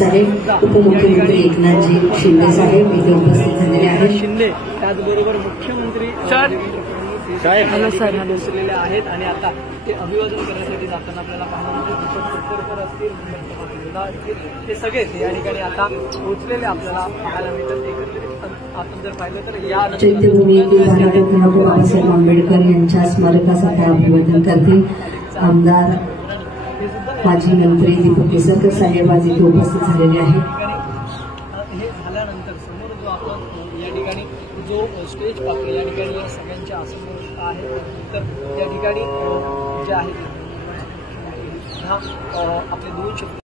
साहेब, उपमुख्यमंत्री एकनाथजी शिंदे साहेब इथे उपस्थित झालेले आहेत. शिंदे त्याचबरोबर मुख्यमंत्री पोहोचलेले आहेत आणि आता ते अभिवादन करण्यासाठी जाताना आपल्याला पाहायला असतील, ते सगळे या ठिकाणी आता पोहोचलेले आपल्याला पाहायला मिळतात. एकत्रित आपण जर पाहिलं तर या चैत्यभूमी येथील भारतरत्न बाबासाहेब आंबेडकर यांच्या स्मारकासाठी अभिवादन करते आमदार माजी मंत्री दीपक केसरकर साहेब आज इथे उपस्थित झालेले आहेत. हे झाल्यानंतर समोर जो आपण या ठिकाणी जो स्टेज पाहतो या ठिकाणी या सगळ्यांच्या असमोर आहे. तर या ठिकाणी जे आहे आपले 2 शब्द